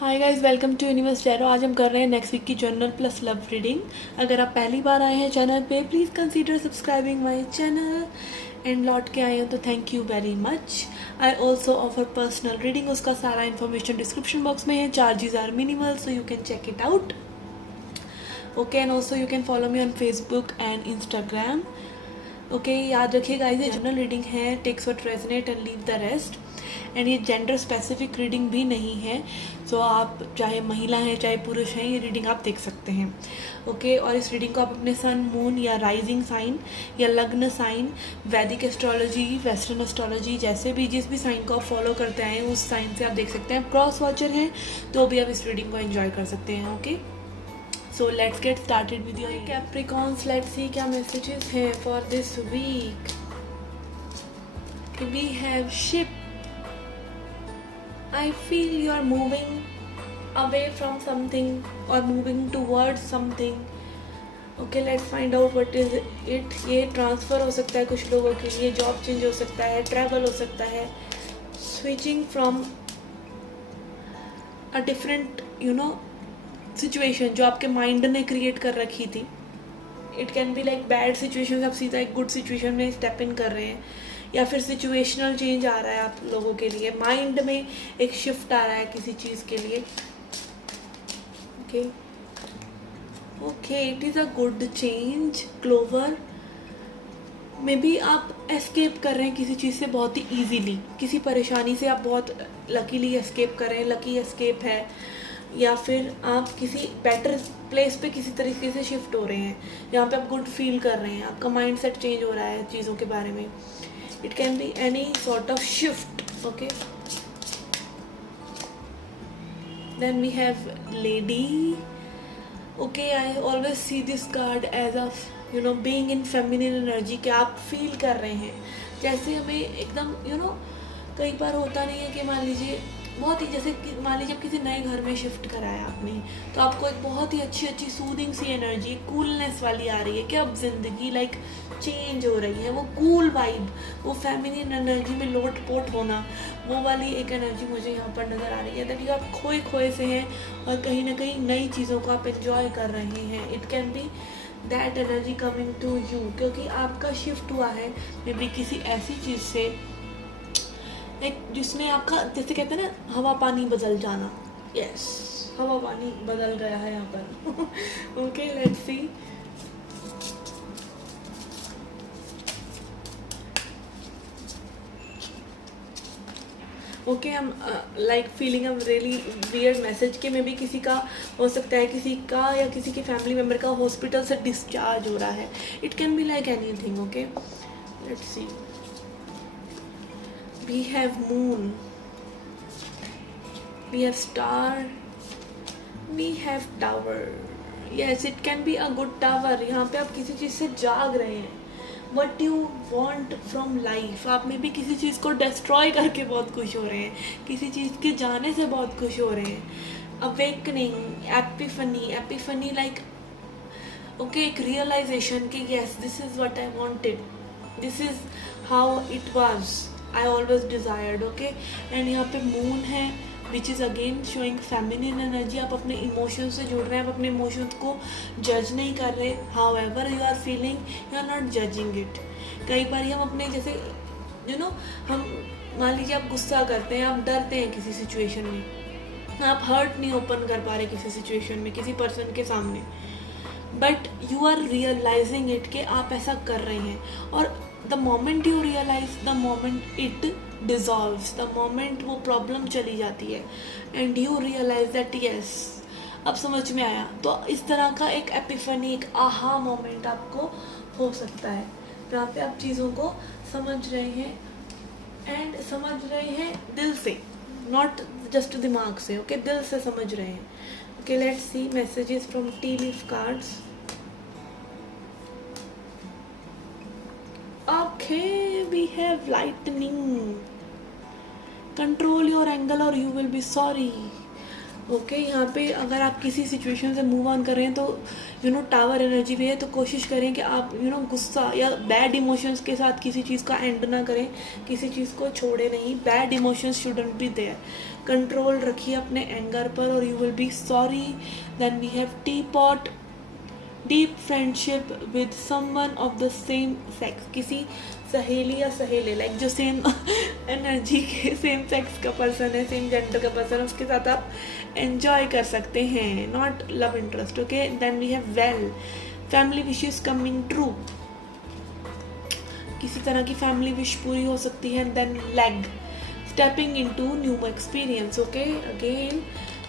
Hi guys, welcome to Universe Tarot. आज हम कर रहे हैं नेक्स्ट वीक की जर्नल प्लस लव रीडिंग। अगर आप पहली बार आए हैं चैनल पे, please consider subscribing my channel. And लौट के आए हो तो thank you very much. I also offer personal reading, उसका सारा इन्फॉर्मेशन डिस्क्रिप्शन बॉक्स में है। Charges are minimal, so you can check it out. Okay, and also you can follow me on Facebook and Instagram. Okay, याद रखिए guys, ये general reading है। Takes what resonate and leave the rest. And ये gender specific reading भी नहीं है, सो आप चाहे महिला हैं चाहे पुरुष हैं, ये रीडिंग आप देख सकते हैं। ओके, और इस रीडिंग को आप अपने सन, मून या राइजिंग साइन या लग्न साइन, वैदिक एस्ट्रोलॉजी, वेस्टर्न एस्ट्रोलॉजी, जैसे भी जिस भी साइन को आप फॉलो करते हैं उस साइन से आप देख सकते हैं। क्रॉस वॉचर हैं तो भी आप इस रीडिंग को एंजॉय कर सकते हैं। Okay, so let's get started with your Capricorns. Let's see क्या मैसेजेस हैं for this week. We have ship. I feel you are moving away from something or moving towards something. Okay, let's find out what is it. ये transfer हो सकता है कुछ लोगों के लिए, जॉब चेंज हो सकता है, ट्रैवल हो सकता है, switching from a different situation जो आपके माइंड ने क्रिएट कर रखी थी। It can be like bad situation, आप सीधा एक गुड सिचुएशन में स्टेप इन कर रहे हैं, या फिर सिचुएशनल चेंज आ रहा है आप लोगों के लिए, माइंड में एक शिफ्ट आ रहा है किसी चीज़ के लिए। Okay okay, it is a good change. Clover, may be आप एस्केप कर रहे हैं किसी चीज़ से बहुत ही ईजीली, किसी परेशानी से आप बहुत लकीली एस्केप कर रहे हैं, लकी एस्केप है। या फिर आप किसी बेटर प्लेस पे किसी तरीके से शिफ्ट हो रहे हैं, जहाँ पे आप गुड फील कर रहे हैं, आपका माइंड सेट चेंज हो रहा है चीज़ों के बारे में। It can be any sort of shift. Okay, then we have lady. Okay, I always see this card as a being in feminine energy, कि आप फील कर रहे हैं जैसे हमें एकदम कई बार होता नहीं है कि मान लीजिए बहुत ही, जैसे मान लीजिए आप किसी नए घर में शिफ्ट कराया आपने, तो आपको एक बहुत ही अच्छी अच्छी सूदिंग सी एनर्जी, कूलनेस वाली आ रही है कि अब ज़िंदगी लाइक चेंज हो रही है। वो कूल वाइब, वो फेमिनिन एनर्जी में लोट पोट होना, वो वाली एक एनर्जी मुझे यहाँ पर नज़र आ रही है। दैट आप खोए खोए से हैं और कहीं ना कहीं नई चीज़ों को आप इन्जॉय कर रहे हैं। It can be that energy coming to you, क्योंकि आपका शिफ्ट हुआ है मे बी किसी ऐसी चीज़ से एक जिसमें आपका, जैसे कहते हैं ना, हवा पानी बदल जाना। यस, हवा पानी बदल गया है यहाँ पर। Okay, let's C. ओके, हम like feeling a really weird message के में भी किसी का हो सकता है, किसी का या किसी के फैमिली मेम्बर का हॉस्पिटल से डिस्चार्ज हो रहा है। It can be like anything. Okay, let's C. We have moon, we have star, we have tower. Yes, it can be a good tower. यहाँ पे आप किसी चीज़ से जाग रहे हैं। What you want from life, आप में भी किसी चीज़ को डिस्ट्रॉय करके बहुत खुश हो रहे हैं, किसी चीज़ के जाने से बहुत खुश हो रहे हैं। अवेकनिंग, एपिफनी लाइक ओके, एक रियलाइजेशन कि yes, this is what I wanted, this is how it was, I always desired. Okay, and यहाँ पे मून है which is again showing feminine energy. आप अपने इमोशंस से जुड़ रहे हैं, आप अपने इमोशंस को जज नहीं कर रहे। however you are feeling, you are not judging it. कई बार हम अपने जैसे हम मान लीजिए आप गुस्सा करते हैं, आप डरते हैं किसी सिचुएशन में, आप हर्ट नहीं ओपन कर पा रहे किसी सिचुएशन में किसी पर्सन के सामने, but you are realizing it कि आप ऐसा कर रहे हैं। और the moment you realize, the moment it dissolves, the moment वो प्रॉब्लम चली जाती है and you realize that yes, अब समझ में आया। तो इस तरह का एक एपिफनी, एक आहा मोमेंट आपको हो सकता है, जहाँ पे आप चीज़ों को समझ रहे हैं एंड समझ रहे हैं दिल से, नॉट जस्ट दिमाग से। ओके, दिल से समझ रहे हैं। Okay, let's C messages from T leaf cards. Okay, we have lightning. Control your anger or you will be sorry. Okay यहाँ पे अगर आप किसी सिचुएशन से मूव ऑन कर रहे हैं तो टावर एनर्जी भी है, तो कोशिश करें कि आप गुस्सा या बैड इमोशंस के साथ किसी चीज़ का एंड ना करें, किसी चीज़ को छोड़े नहीं। Bad emotions shouldn't be there. Control रखिए अपने एंगर पर और you will be sorry. Then we have teapot, deep friendship with someone of the same sex, किसी सहेली या सहेले लाइक जो सेम एनर्जी के सेम सेक्स का पर्सन है, सेम जेंडर का पर्सन है, उसके साथ आप एंजॉय कर सकते हैं, not love interest. Okay, then we have well, family wishes coming true, किसी तरह की फैमिली विश पूरी हो सकती है। Then leg, stepping into new experience. Okay, again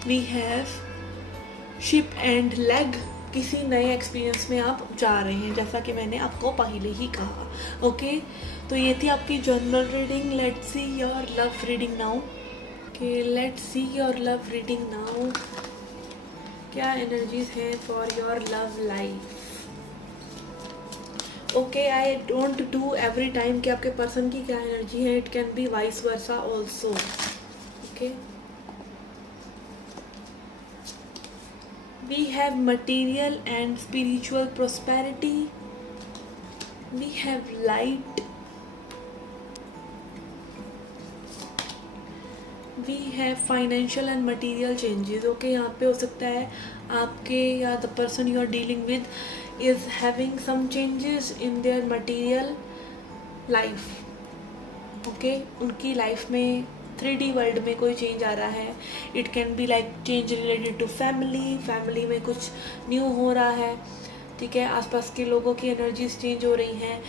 we have ship and leg, किसी नए एक्सपीरियंस में आप जा रहे हैं, जैसा कि मैंने आपको पहले ही कहा। ओके, तो ये थी आपकी general reading. Let's see your love reading now. Okay, let's see your love reading now. क्या एनर्जीज हैं for your love life? Okay, I don't do every time कि आपके पर्सन की क्या एनर्जी है, it can B vice versa also. Okay, we have material and spiritual prosperity, we have light, we have financial and material changes। Okay, यहाँ पे हो सकता है आपके या the person you are dealing with is having some changes in their material life। Okay, उनकी life में 3D world में कोई चेंज आ रहा है। It can be like change related to family में कुछ न्यू हो रहा है, ठीक है, आसपास के लोगों की एनर्जीज चेंज हो रही हैं,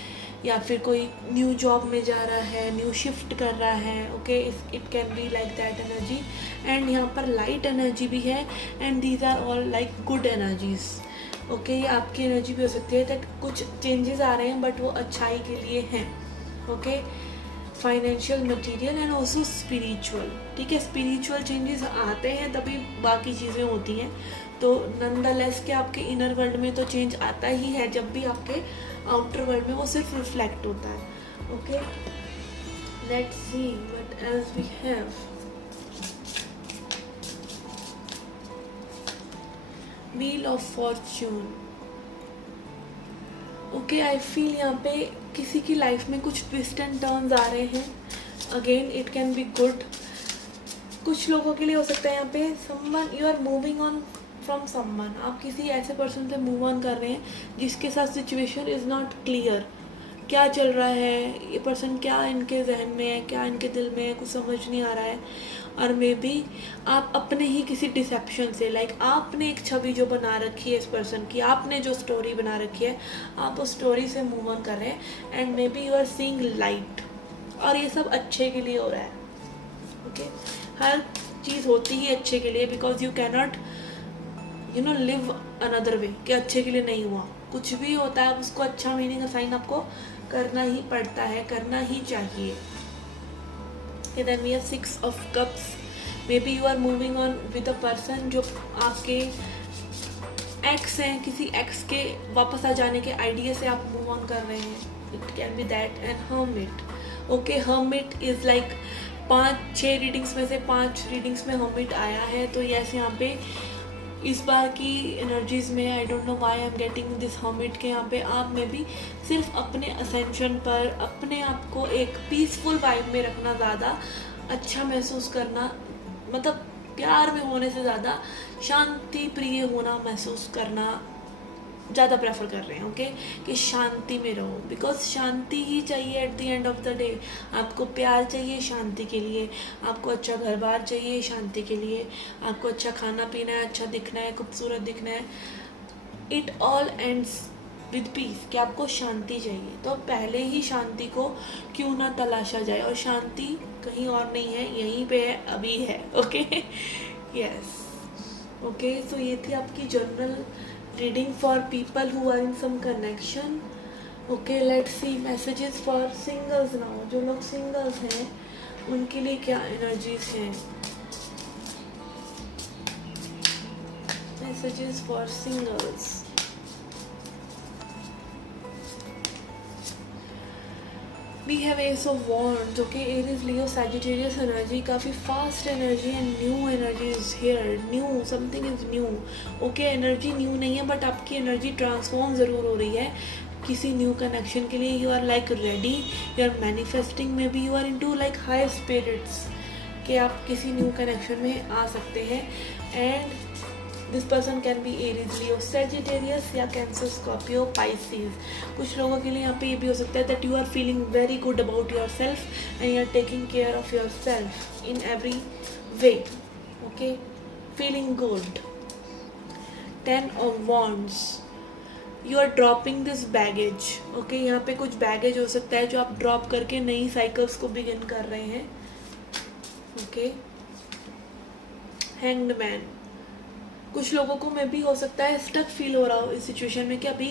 या फिर कोई न्यू जॉब में जा रहा है, न्यू शिफ्ट कर रहा है। Okay, it can be like that energy. And यहाँ पर लाइट एनर्जी भी है and these are all like good energies. Okay, ये आपकी एनर्जी भी हो सकती है दैट कुछ चेंजेस आ रहे हैं बट वो अच्छाई के लिए हैं। Okay, financial, material and also spiritual, ठीक है, स्पिरिचुअल चेंजेस आते हैं तभी बाकी चीज़ें होती हैं। तो नॉनदलेस के आपके इनर वर्ल्ड में तो चेंज आता ही है, जब भी आपके आउटर वर्ल्ड में वो सिर्फ रिफ्लेक्ट होता है। Okay, let's see what else we have. Wheel of fortune. Okay, I feel यहाँ पे किसी की लाइफ में कुछ ट्विस्ट एंड टर्न्स आ रहे हैं। Again it can be good, कुछ लोगों के लिए हो सकता है यहाँ पे someone you are moving on from someone, आप किसी ऐसे पर्सन से मूव ऑन कर रहे हैं जिसके साथ सिचुएशन इज़ नॉट क्लियर, क्या चल रहा है, ये पर्सन क्या इनके जहन में है, क्या इनके दिल में है, कुछ समझ नहीं आ रहा है। और मे बी आप अपने ही किसी डिसेप्शन से, लाइक आपने एक छवि जो बना रखी है इस पर्सन की, आपने जो स्टोरी बना रखी है, आप उस स्टोरी से मूव ऑन कर रहे हैं and maybe you are seeing light, और ये सब अच्छे के लिए हो रहा है। ओके, हर चीज़ होती ही अच्छे के लिए, because you cannot live another way कि अच्छे के लिए नहीं हुआ, कुछ भी होता है उसको अच्छा मीनिंग असाइन आपको करना ही पड़ता है, करना ही चाहिए। Then we have 6 of cups, maybe you are moving on with a person जो आपके एक्स हैं, किसी एक्स के वापस आ जाने के आइडिया से आप मूव ऑन कर रहे हैं, it can be that. And hermit, okay, hermit is like 5-6 readings में से 5 रीडिंग्स में हर्मिट आया है, तो यस यहाँ पे इस बार की एनर्जीज़ में I don't know why I am getting this hermit के यहाँ पे आप में भी सिर्फ अपने असेंशन पर अपने आप को एक पीसफुल वाइब में रखना, ज़्यादा अच्छा महसूस करना, मतलब प्यार में होने से ज़्यादा शांति प्रिय होना महसूस करना ज़्यादा प्रेफर कर रहे हैं। ओके, कि शांति में रहो, बिकॉज शांति ही चाहिए at the end of the day. आपको प्यार चाहिए शांति के लिए, आपको अच्छा घर बार चाहिए शांति के लिए, आपको अच्छा खाना पीना है, अच्छा दिखना है, खूबसूरत दिखना है। It all ends with piece, कि आपको शांति चाहिए, तो पहले ही शांति को क्यों ना तलाशा जाए, और शांति कहीं और नहीं है, यहीं पे है, अभी है। Okay, yes. ओके, सो ये थी आपकी general reading for people who are in some connection. Okay, let's see messages for singles now. जो लोग singles हैं उनके लिए क्या energies हैं? Messages for singles. We have Ace of Wands. Okay, Aries, Leo, Sagittarius energy, काफ़ी fast energy and new energies here, new, something is new. Okay, energy new नहीं है बट आपकी एनर्जी ट्रांसफॉर्म ज़रूर हो रही है किसी न्यू कनेक्शन के लिए. You are like ready, you are manifesting, maybe you are into like high spirits कि आप किसी न्यू कनेक्शन में आ सकते हैं. And this person can be Aries, Leo, Sagittarius या कैंसर, स्कॉर्पियो, पाइसिस. कुछ लोगों के लिए यहाँ पे ये भी हो सकता है that you are feeling very good about your self and you are taking care of your self in every way. Okay, feeling good. 10 of Wands, you are dropping this baggage. Okay, यहाँ पे कुछ baggage हो सकता है जो आप drop करके नई साइकिल्स को बिगिन कर रहे हैं. Okay, hanged man. कुछ लोगों को में भी हो सकता है स्टक फील हो रहा हो इस सिचुएशन में कि अभी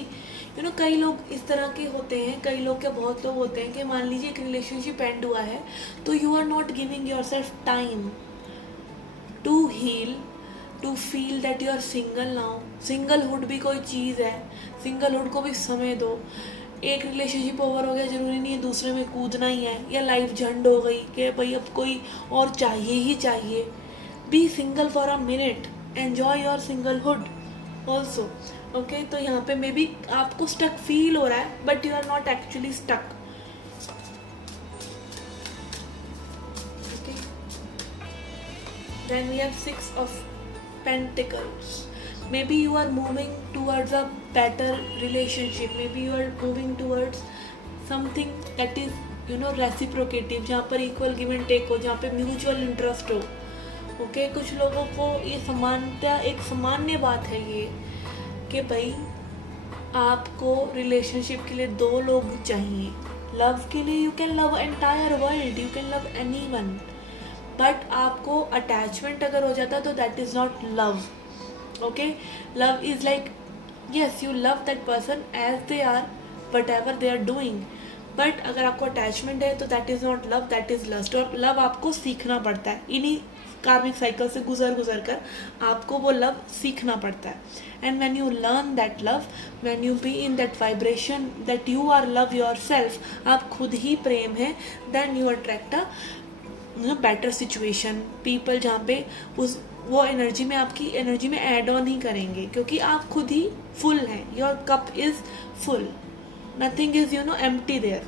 कई लोग इस तरह के होते हैं, कई लोग क्या बहुत लोग होते हैं कि मान लीजिए एक रिलेशनशिप एंड हुआ है तो you are not giving your self time to heal, to feel that you are single now. Singlehood भी कोई चीज़ है, सिंगलहुड को भी समय दो. एक रिलेशनशिप ओवर हो गया, ज़रूरी नहीं है दूसरे में कूदना ही है, या लाइफ झंड हो गई कि भाई अब कोई और चाहिए ही चाहिए. Be single for a minute, enjoy your singlehood also. Okay, तो यहाँ पे मे बी आपको स्टक फील हो रहा है but you are not actually stuck. Okay, then we have 6 of Pentacles. Maybe you are moving towards a better relationship, maybe you are moving towards something that is reciprocative, जहाँ पर equal give and take हो, जहाँ पे mutual interest हो. Okay, कुछ लोगों को ये समानता, एक सामान्य बात है ये कि भाई आपको रिलेशनशिप के लिए 2 लोग चाहिए. लव के लिए you can love entire world, you can love anyone, but आपको अटैचमेंट अगर हो जाता है तो that is not love. Okay, love is like yes you love that person as they are whatever they are doing, but अगर आपको attachment है तो that is not love, that is lust. और लव आपको सीखना पड़ता है, इन्हीं कार्मिक साइकिल से गुजर कर आपको वो लव सीखना पड़ता है. And when you learn that love, when you be in that vibration that you are love your self, आप खुद ही प्रेम है, then you attract a better situation, people जहाँ पे वो एनर्जी में आपकी एनर्जी में ऐड ऑन ही करेंगे क्योंकि आप खुद ही फुल हैं. Your cup is full, nothing is empty there.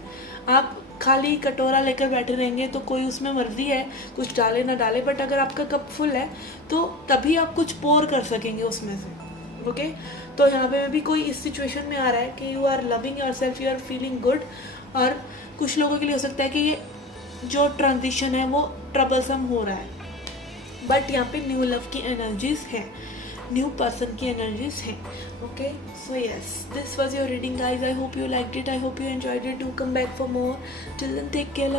आप खाली कटोरा लेकर बैठे रहेंगे तो कोई उसमें मर्जी है कुछ डाले ना डाले, बट अगर आपका कप फुल है तो तभी आप कुछ पोर कर सकेंगे उसमें से. ओके, तो यहाँ पे भी कोई इस सिचुएशन में आ रहा है कि you are loving your self, you are feeling good. और कुछ लोगों के लिए हो सकता है कि ये जो ट्रांजिशन है वो ट्रबलसम हो रहा है, बट यहाँ पे न्यू लव की एनर्जीज हैं, न्यू पर्सन की एनर्जीज हैं. Okay, so yes, this was your reading guys. I hope you liked it, I hope you enjoyed it. Do come back for more. Till then take care.